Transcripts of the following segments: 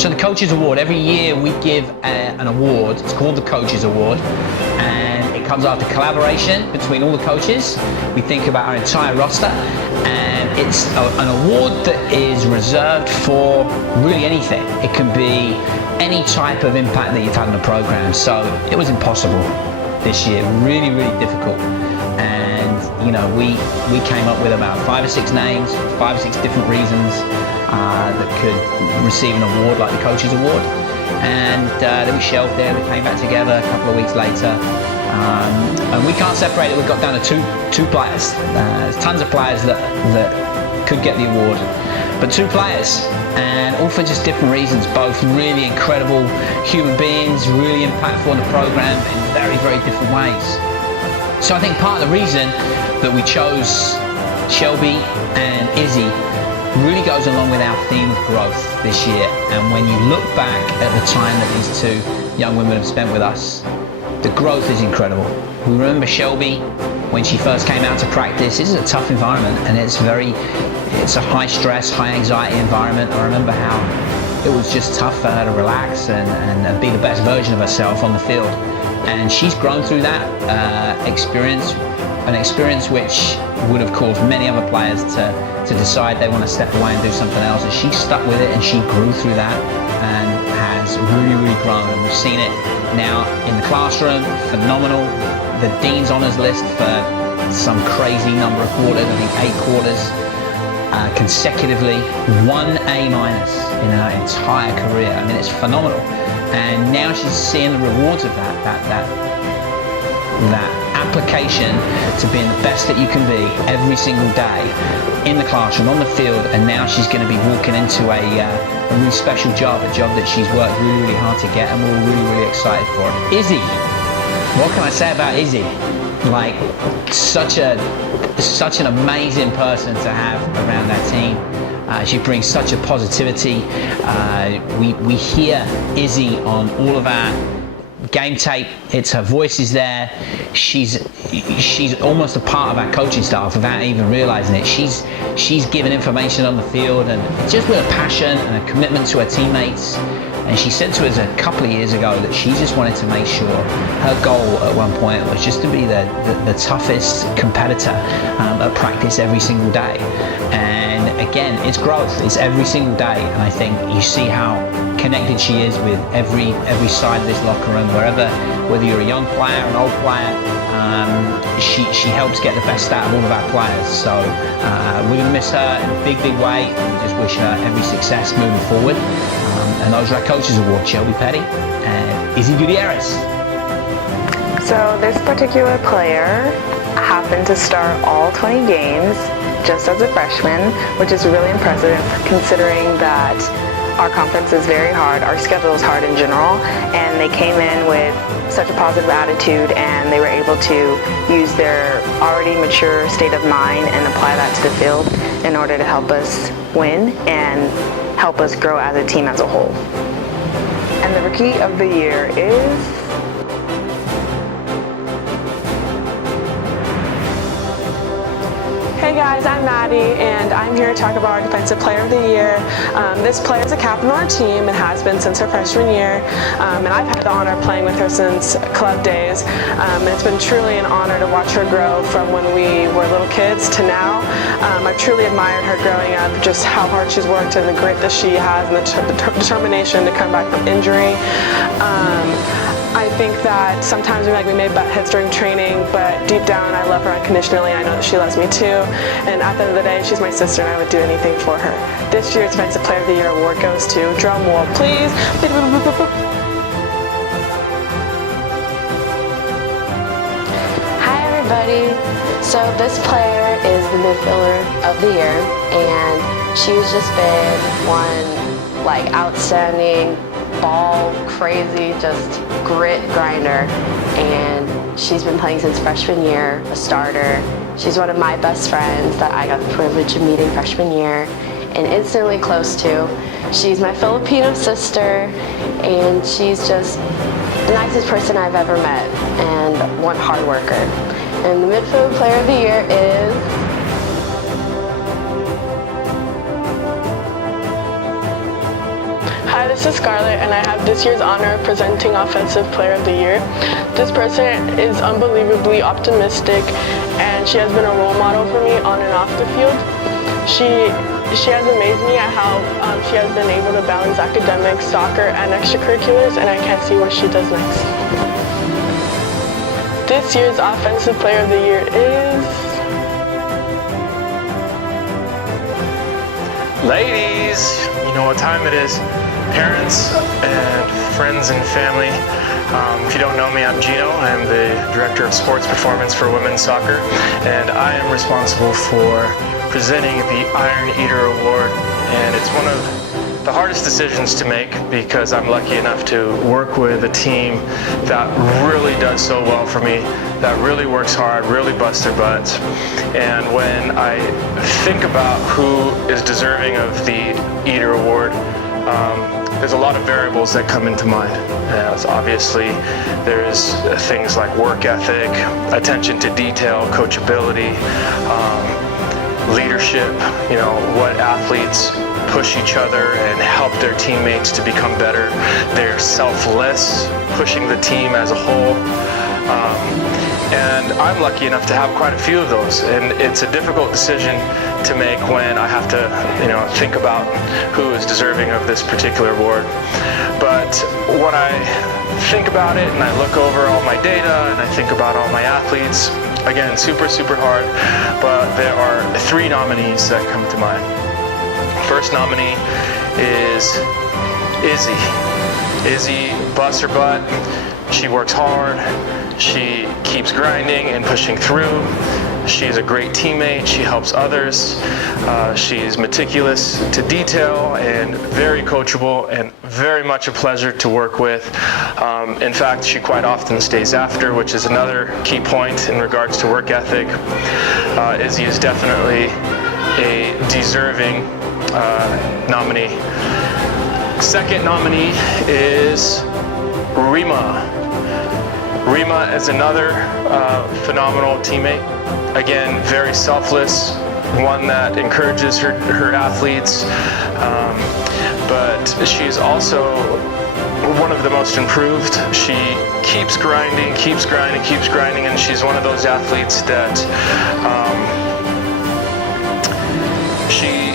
So the Coaches Award, every year we give an award. It's called the Coaches Award, and it comes after collaboration between all the coaches. We think about our entire roster, and it's an award that is reserved for really anything. It can be any type of impact that you've had on the program. So it was impossible this year, really, really difficult. And you know, we came up with about 5 or 6 names, 5 or 6 different reasons that could receive an award like the Coaches Award. And then we shelved there, we came back together a couple of weeks later. And we can't separate it, we've got down to two players. There's tons of players that could get the award, but 2 players, and all for just different reasons, both really incredible human beings, really impactful on the program in very, very different ways. So I think part of the reason that we chose Shelby and Izzy really goes along with our theme of growth this year. And when you look back at the time that these 2 young women have spent with us, the growth is incredible. We remember Shelby when she first came out to practice. This is a tough environment, and it's a high stress, high anxiety environment. I remember how it was just tough for her to relax and be the best version of herself on the field. And she's grown through that experience, an experience which would have caused many other players to decide they want to step away and do something else. And she stuck with it, and she grew through that and has really, really grown. And we've seen it now in the classroom, phenomenal. The Dean's Honours list for some crazy number of quarters, I think 8 quarters consecutively, 1 A- in her entire career. I mean, it's phenomenal. And now she's seeing the rewards of that application to being the best that you can be every single day in the classroom, on the field. And now she's going to be walking into a really special job, a job that she's worked really, really hard to get, and we're really, really excited for her. Izzy, what can I say about Izzy? Like, such an amazing person to have around that team. She brings such a positivity. We hear Izzy on all of our game tape. It's her voice is there. She's almost a part of our coaching staff without even realizing it. She's giving information on the field, and just with a passion and a commitment to her teammates. And she said to us a couple of years ago that she just wanted to make sure, her goal at one point was just to be the toughest competitor at practice every single day. And again, it's growth, it's every single day. And I think you see how connected she is with every side of this locker room, whether you're a young player, an old player, she helps get the best out of all of our players. So we're going to miss her in a big, big way, and we just wish her every success moving forward. And those are our Coaches Award, Shelby Petty and Izzy Gutierrez. So this particular player happened to start all 20 games just as a freshman, which is really impressive considering that our conference is very hard, our schedule is hard in general, and they came in with such a positive attitude, and they were able to use their already mature state of mind and apply that to the field in order to help us win and help us grow as a team as a whole. And the Rookie of the Year is... Hey guys, I'm Maddie, and I'm here to talk about our Defensive Player of the Year. This player is a captain of our team and has been since her freshman year, and I've had the honor of playing with her since club days, and it's been truly an honor to watch her grow from when we were little kids to now. I've truly admired her growing up, just how hard she's worked and the grit that she has and the determination to come back from injury. I think that sometimes we may butt heads during training, but deep down I love her unconditionally. I know that she loves me too. And at the end of the day, she's my sister and I would do anything for her. This year's Defensive Player of the Year award goes to, drum roll please. Hi everybody. So this player is the midfielder of the year, and she's just been one outstanding ball crazy, just grit grinder, and she's been playing since freshman year, a starter. She's one of my best friends that I got the privilege of meeting freshman year and instantly close to. She's my Filipino sister, and she's just the nicest person I've ever met and one hard worker. And the midfield player of the year is Hi Hi, this is Scarlett, and I have this year's honor of presenting Offensive Player of the Year. This person is unbelievably optimistic, and she has been a role model for me on and off the field. She has amazed me at how she has been able to balance academics, soccer, and extracurriculars, and I can't see what she does next. This year's Offensive Player of the Year is... Ladies, you know what time it is. Parents and friends and family. If you don't know me, I'm Gino. I'm the Director of Sports Performance for Women's Soccer, and I am responsible for presenting the Iron Eater Award. And it's one of the hardest decisions to make because I'm lucky enough to work with a team that really does so well for me, that really works hard, really busts their butts. And when I think about who is deserving of the Eater Award, there's a lot of variables that come into mind. Obviously, there's things like work ethic, attention to detail, coachability, leadership, what athletes push each other and help their teammates to become better. They're selfless, pushing the team as a whole. And I'm lucky enough to have quite a few of those. And it's a difficult decision to make when I have to, think about who is deserving of this particular award. But when I think about it and I look over all my data and I think about all my athletes, again, super, super hard, but there are 3 nominees that come to mind. First nominee is Izzy. Izzy busts her butt. She works hard. She keeps grinding and pushing through. She's a great teammate. She helps others. She's meticulous to detail and very coachable and very much a pleasure to work with. In fact, she quite often stays after, which is another key point in regards to work ethic. Izzy is definitely a deserving nominee. Second nominee is Rima. Rima is another phenomenal teammate. Again, very selfless, one that encourages her athletes, but she's also one of the most improved. She keeps grinding, and she's one of those athletes that she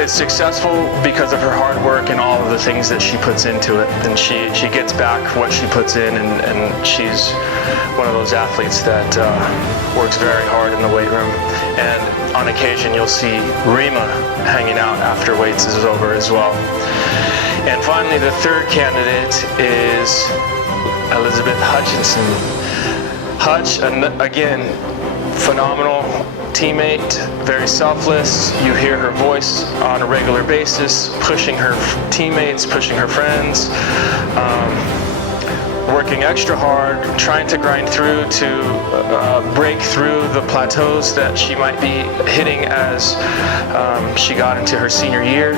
is successful because of her hard work and all of the things that she puts into it, and she gets back what she puts in, and she's one of those athletes that works very hard in the weight room. And on occasion you'll see Rima hanging out after weights is over as well. And finally, the third candidate is Elizabeth Hutchinson. Hutch, again, phenomenal teammate, very selfless. You hear her voice on a regular basis, pushing her teammates, pushing her friends, working extra hard, trying to grind through to break through the plateaus that she might be hitting as she got into her senior year.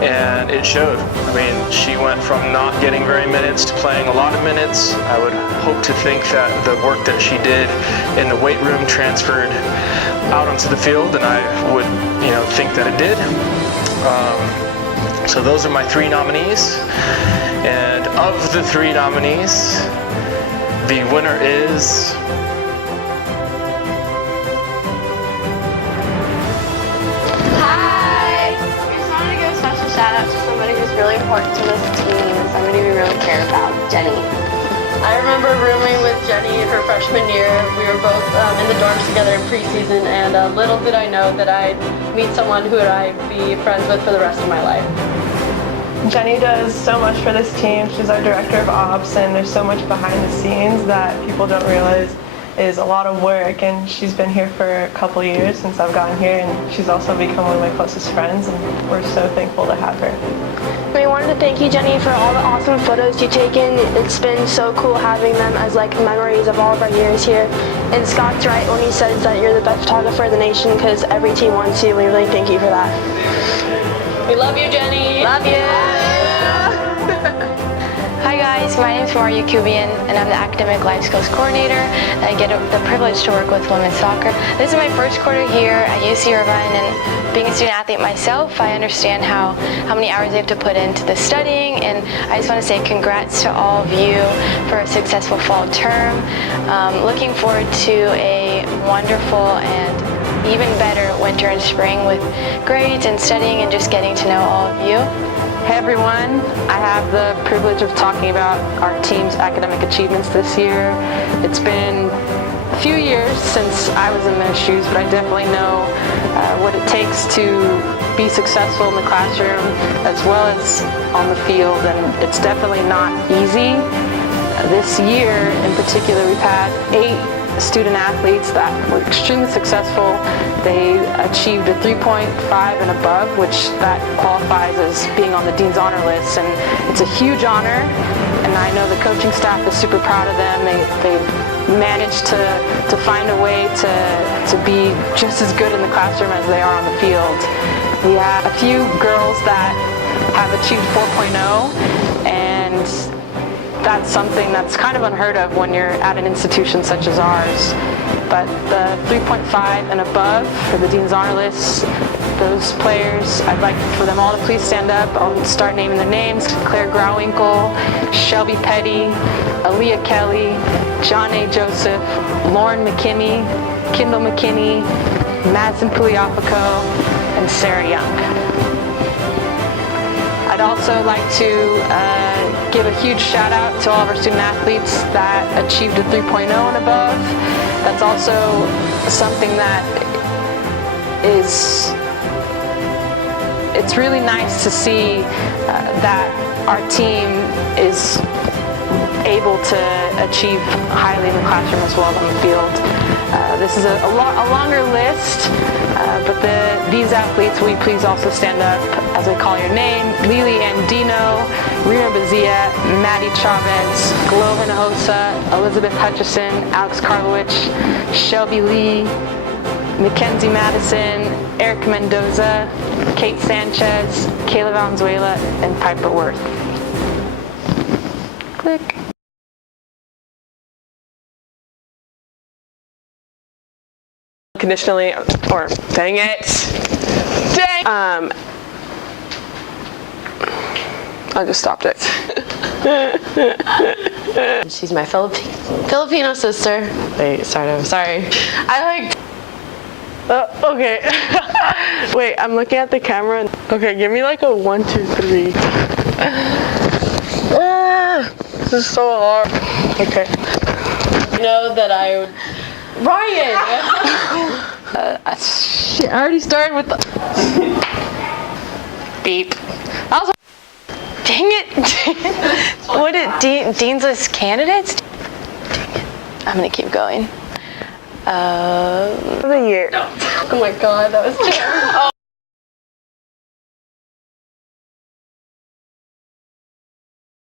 And it showed. I mean, she went from not getting very minutes to playing a lot of minutes. I would hope to think that the work that she did in the weight room transferred out onto the field, and I would, think that it did. So those are my 3 nominees. And of the 3 nominees, the winner is... Shout out to somebody who's really important to this team and somebody we really care about, Jenny. I remember rooming with Jenny in her freshman year. We were both in the dorms together in preseason, and little did I know that I'd meet someone who I'd be friends with for the rest of my life. Jenny does so much for this team. She's our director of ops, and there's so much behind the scenes that people don't realize is a lot of work, and she's been here for a couple years since I've gotten here, and she's also become one of my closest friends, and we're so thankful to have her. We wanted to thank you, Jenny, for all the awesome photos you've taken. It's been so cool having them as memories of all of our years here. And Scott's right when he says that you're the best photographer in the nation because every team wants you. We really thank you for that. We love you, Jenny. Love you. Hi guys, my name is Maria Kubian and I'm the Academic Life Skills Coordinator. I get the privilege to work with women's soccer. This is my first quarter here at UC Irvine, and being a student athlete myself, I understand how many hours they have to put into the studying, and I just want to say congrats to all of you for a successful fall term. Looking forward to a wonderful and even better winter and spring with grades and studying and just getting to know all of you. Hey everyone, I have the privilege of talking about our team's academic achievements this year. It's been a few years since I was in their shoes, but I definitely know what it takes to be successful in the classroom as well as on the field, and it's definitely not easy. This year in particular, we've had 8 student athletes that were extremely successful. They achieved a 3.5 and above, which that qualifies as being on the Dean's Honor List, and it's a huge honor, and I know the coaching staff is super proud of them. They managed to find a way to be just as good in the classroom as they are on the field. We have a few girls that have achieved 4.0, and that's something that's kind of unheard of when you're at an institution such as ours. But the 3.5 and above for the Dean's Honor List, those players, I'd like for them all to please stand up. I'll start naming their names. Claire Grauwinkle, Shelby Petty, Aaliyah Kelly, John A. Joseph, Lauren McKinney, Kendall McKinney, Madison Pugliafico, and Sarah Young. I'd also like to give a huge shout out to all of our student athletes that achieved a 3.0 and above. That's also something that it's really nice to see that our team is able to achieve highly in the classroom as well as on the field. This is a longer list, but these athletes, will you please also stand up as I call your name? Lily Andino, Rina Bazia, Maddie Chavez, Glo Hinojosa, Elizabeth Hutchison, Alex Karlowicz, Shelby Lee, Mackenzie Madison, Eric Mendoza, Kate Sanchez, Kayla Valenzuela, and Piper Worth. Click. Conditionally, or dang it, I just stopped it. She's my Filipino sister. Wait, sorry. I like. Okay. Wait, I'm looking at the camera. Okay, give me like a 1, 2, 3. This is so hard. Okay. You know that I would. Ryan! Shit, I already started with the beep. I was dang it! What did Dean's List candidates? Dang it. I'm gonna keep going. The year. Oh my god, that was terrible.